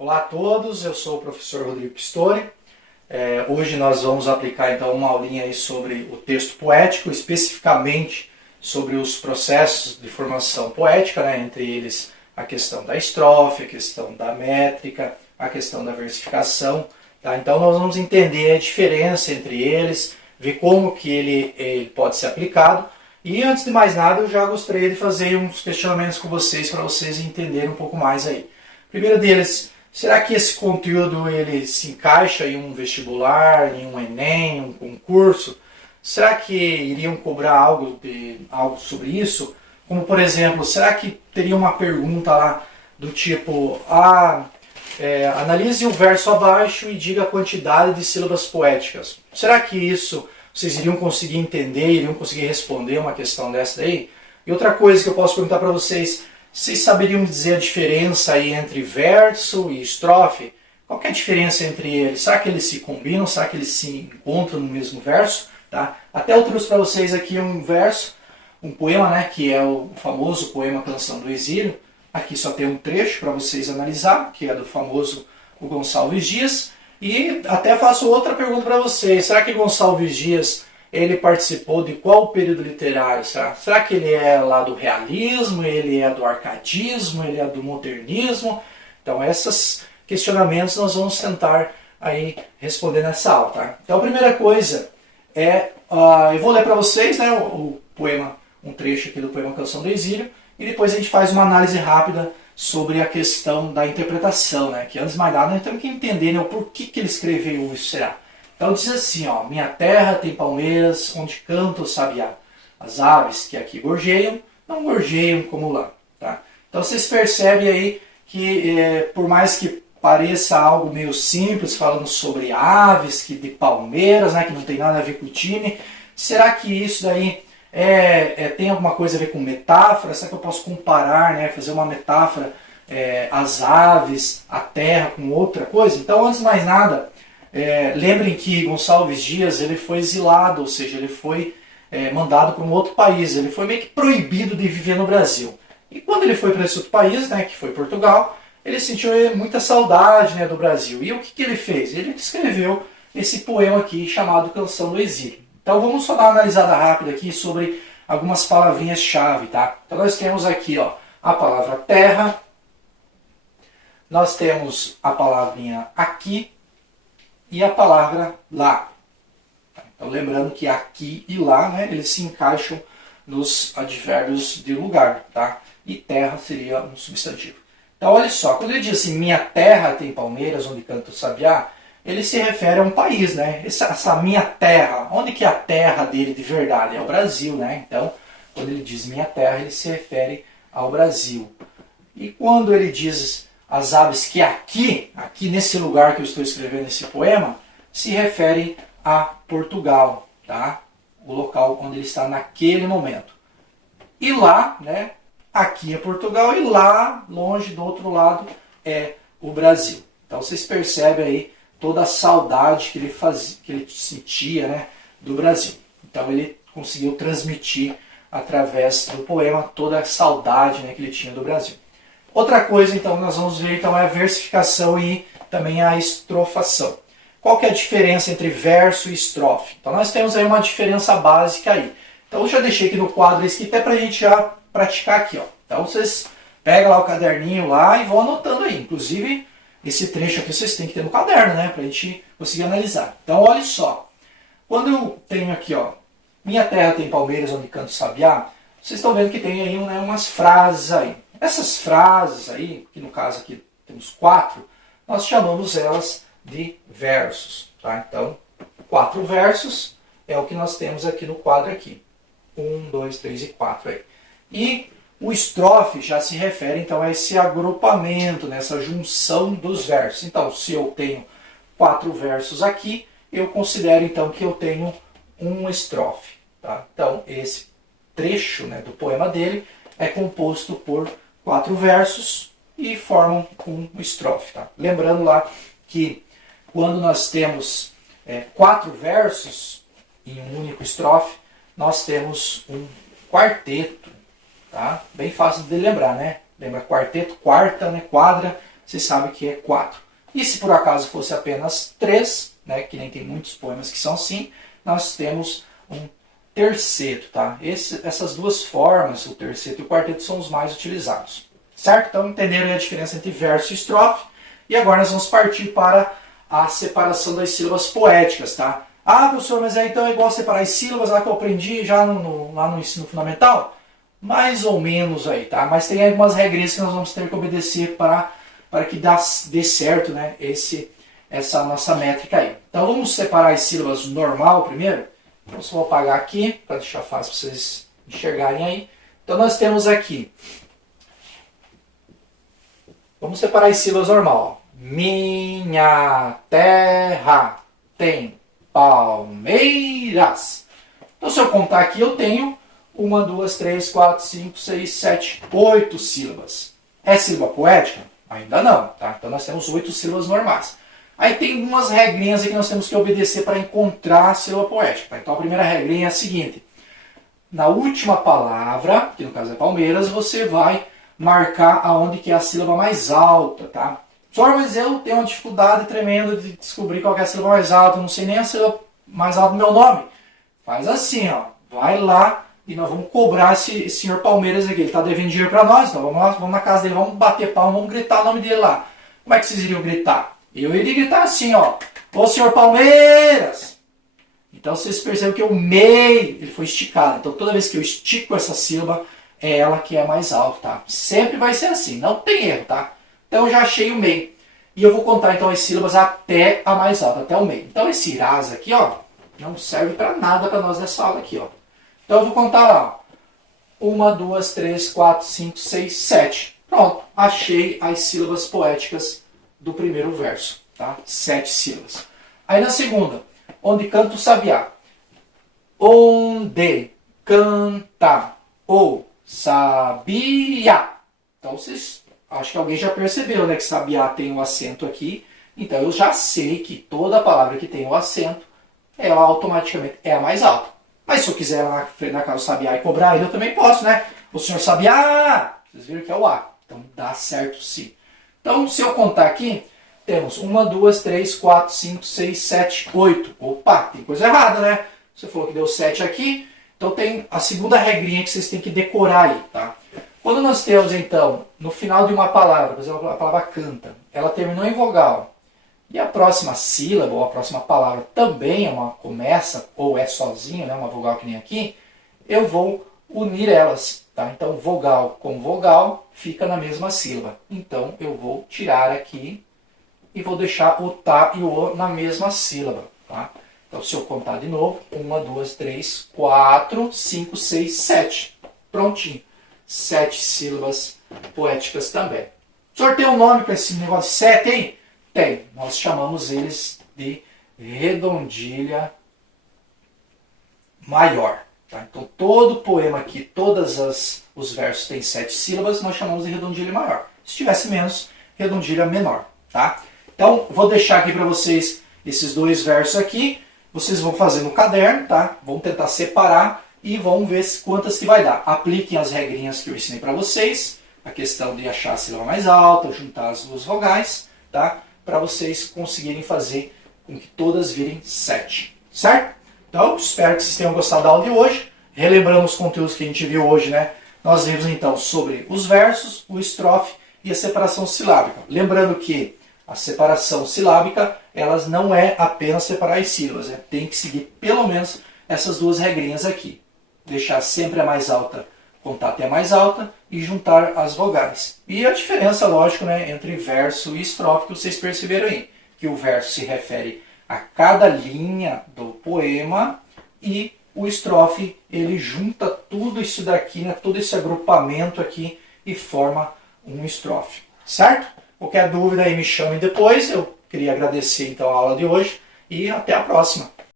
Olá a todos, eu sou o professor Rodrigo Pistori. Hoje nós vamos aplicar então uma aulinha aí sobre o texto poético, especificamente sobre os processos de formação poética, né? Entre eles a questão da estrofe, a questão da métrica, a questão da versificação. Tá? Então nós vamos entender a diferença entre eles, ver como que ele pode ser aplicado. E antes de mais nada, eu já gostaria de fazer uns questionamentos com vocês para vocês entenderem um pouco mais aí. Primeiro deles, será que esse conteúdo ele se encaixa em um vestibular, em um Enem, um concurso? Será que iriam cobrar algo sobre isso? Como, por exemplo, será que teria uma pergunta lá do tipo, analise o verso abaixo e diga a quantidade de sílabas poéticas. Será que isso vocês iriam conseguir entender, iriam conseguir responder uma questão dessa daí? E outra coisa que eu posso perguntar para vocês, vocês saberiam dizer a diferença aí entre verso e estrofe? Qual que é a diferença entre eles? Será que eles se combinam? Será que eles se encontram no mesmo verso? Tá? Até eu trouxe para vocês aqui um verso, um poema, né, que é o famoso poema Canção do Exílio. Aqui só tem um trecho para vocês analisar, que é do famoso o Gonçalves Dias. E até faço outra pergunta para vocês. Será que Gonçalves Dias ele participou de qual período literário? Será que ele é lá do realismo, ele é do arcadismo, ele é do modernismo? Então esses questionamentos nós vamos tentar aí responder nessa aula. Tá? Então a primeira coisa é, eu vou ler para vocês, né, o poema, um trecho aqui do poema Canção do Exílio, e depois a gente faz uma análise rápida sobre a questão da interpretação, né? Que antes de mais nada nós temos que entender, né, o porquê que ele escreveu isso, será? Então diz assim, ó, minha terra tem palmeiras onde canta o sabiá. As aves que aqui gorjeiam, não gorjeiam como lá. Tá? Então vocês percebem aí que por mais que pareça algo meio simples, falando sobre aves, de palmeiras, né, que não tem nada a ver com o time, será que isso daí tem alguma coisa a ver com metáfora? Será que eu posso comparar, né, fazer uma metáfora, as aves, a terra com outra coisa? Então, antes de mais nada, lembrem que Gonçalves Dias ele foi exilado, ou seja, ele foi mandado para um outro país, ele foi meio que proibido de viver no Brasil. E quando ele foi para esse outro país, né, que foi Portugal, ele sentiu muita saudade, né, do Brasil. E o que ele fez? Ele escreveu esse poema aqui chamado Canção do Exílio. Então vamos só dar uma analisada rápida aqui sobre algumas palavrinhas-chave, tá? Então nós temos aqui, ó, a palavra terra, nós temos a palavrinha aqui e a palavra lá. Então lembrando que aqui e lá, né, eles se encaixam nos advérbios de lugar, tá? E terra seria um substantivo. Então olha só, quando ele diz assim, minha terra tem palmeiras onde canta o sabiá, ele se refere a um país, né? Essa minha terra, onde que é a terra dele de verdade? É o Brasil, né? Então, quando ele diz minha terra, ele se refere ao Brasil. E quando ele diz as aves que aqui nesse lugar que eu estou escrevendo esse poema, se refere a Portugal, tá? O local onde ele está naquele momento. E lá, né? Aqui é Portugal e lá, longe do outro lado, é o Brasil. Então vocês percebem aí toda a saudade que ele sentia, né, do Brasil. Então ele conseguiu transmitir através do poema toda a saudade, né, que ele tinha do Brasil. Outra coisa, então, nós vamos ver então, é a versificação e também a estrofação. Qual que é a diferença entre verso e estrofe? Então nós temos aí uma diferença básica aí. Então eu já deixei aqui no quadro esse aqui até para a gente já praticar aqui, ó. Então vocês pegam lá o caderninho lá e vão anotando aí. Inclusive, esse trecho aqui vocês têm que ter no caderno, né? Para a gente conseguir analisar. Então, olha só. Quando eu tenho aqui, ó, minha terra tem palmeiras onde canta o sabiá, vocês estão vendo que tem aí, né, umas frases aí. Essas frases aí, que no caso aqui temos 4, nós chamamos elas de versos. Tá? Então, 4 versos é o que nós temos aqui no quadro aqui. 1, 2, 3 e 4 aí. E o estrofe já se refere então a esse agrupamento, nessa junção dos versos. Então, se eu tenho 4 versos aqui, eu considero então que eu tenho um estrofe. Tá? Então, esse trecho, né, do poema dele é composto por 4 versos e formam um estrofe. Tá? Lembrando lá que quando nós temos 4 versos em um único estrofe, nós temos um quarteto. Tá? Bem fácil de lembrar, né? Lembra quarteto, quarta, né? Quadra, você sabe que é 4. E se por acaso fosse apenas 3, né, que nem tem muitos poemas que são assim, nós temos um terceto, tá? Essas duas formas, o terceto e o quarteto, são os mais utilizados. Certo? Então entenderam a diferença entre verso e estrofe. E agora nós vamos partir para a separação das sílabas poéticas, tá? Ah, professor, mas então é igual separar as sílabas lá que eu aprendi já lá no ensino fundamental? Mais ou menos aí, tá? Mas tem algumas regrinhas que nós vamos ter que obedecer para que dê certo, né, essa nossa métrica aí. Então vamos separar as sílabas normal primeiro. Então só vou apagar aqui para deixar fácil para vocês enxergarem aí. Então nós temos aqui. Vamos separar as sílabas normal. Minha terra tem palmeiras. Então se eu contar aqui eu tenho 1, 2, 3, 4, 5, 6, 7, 8 sílabas. É sílaba poética? Ainda não, tá? Então nós temos 8 sílabas normais. Aí tem algumas regrinhas que nós temos que obedecer para encontrar a sílaba poética. Tá? Então a primeira regrinha é a seguinte. Na última palavra, que no caso é Palmeiras, você vai marcar aonde que é a sílaba mais alta, tá? Só, mas eu tenho uma dificuldade tremenda de descobrir qual é a sílaba mais alta, eu não sei nem a sílaba mais alta do meu nome. Faz assim, ó, vai lá e nós vamos cobrar esse senhor Palmeiras aqui, ele está devendo dinheiro para nós, então vamos lá, vamos na casa dele, vamos bater palma, vamos gritar o nome dele lá. Como é que vocês iriam gritar? Eu iria gritar assim, ó, ô senhor Palmeiras! Então vocês percebem que o meio, ele foi esticado, então toda vez que eu estico essa sílaba, é ela que é mais alta, tá? Sempre vai ser assim, não tem erro, tá? Então eu já achei o meio. E eu vou contar então as sílabas até a mais alta, até o meio. Então esse Irás aqui, ó, não serve para nada para nós nessa aula aqui, ó. Então eu vou contar lá, ó. 1, 2, 3, 4, 5, 6, 7. Pronto, achei as sílabas poéticas do primeiro verso, tá? 7 sílabas. Aí na segunda, onde canta o sabiá. Onde canta o sabiá. Então vocês, acho que alguém já percebeu, né, que sabiá tem um acento aqui. Então eu já sei que toda palavra que tem o acento, ela automaticamente é a mais alta. Mas se eu quiser lá na casa do sabiá e cobrar ele, eu também posso, né? O senhor sabiá! Vocês viram que é o A. Então dá certo sim. Então se eu contar aqui, temos 1, 2, 3, 4, 5, 6, 7, 8. Opa, tem coisa errada, né? Você falou que deu 7 aqui. Então tem a segunda regrinha que vocês têm que decorar aí, tá? Quando nós temos, então, no final de uma palavra, por exemplo, a palavra canta, ela terminou em vogal, e a próxima sílaba, ou a próxima palavra, também é uma começa, ou é sozinha, né, uma vogal que nem aqui, eu vou unir elas, tá? Então, vogal com vogal fica na mesma sílaba. Então, eu vou tirar aqui e vou deixar o tá e o o na mesma sílaba, tá? Então, se eu contar de novo, 1, 2, 3, 4, 5, 6, 7. Prontinho. 7 sílabas poéticas também. O senhor tem um nome para esse negócio de 7, hein? Tem. Nós chamamos eles de redondilha maior. Tá? Então, todo poema aqui, os versos têm 7 sílabas, nós chamamos de redondilha maior. Se tivesse menos, redondilha menor. Tá? Então, vou deixar aqui para vocês esses 2 versos aqui. Vocês vão fazer no caderno, tá? Vão tentar separar e vão ver quantas que vai dar. Apliquem as regrinhas que eu ensinei para vocês. A questão de achar a sílaba mais alta, juntar as duas vogais, tá? Para vocês conseguirem fazer com que todas virem 7. Certo? Então, espero que vocês tenham gostado da aula de hoje. Relembrando os conteúdos que a gente viu hoje, né? Nós vimos então sobre os versos, o estrofe e a separação silábica. Lembrando que a separação silábica, elas não é apenas separar as sílabas, né? Tem que seguir pelo menos essas 2 regrinhas aqui. Deixar sempre a mais alta, contar até a mais alta e juntar as vogais. E a diferença, lógico, né, entre verso e estrofe que vocês perceberam aí. Que o verso se refere a cada linha do poema e o estrofe, ele junta tudo isso daqui, né, todo esse agrupamento aqui e forma um estrofe. Certo? Qualquer dúvida aí me chame depois. Eu queria agradecer então a aula de hoje e até a próxima.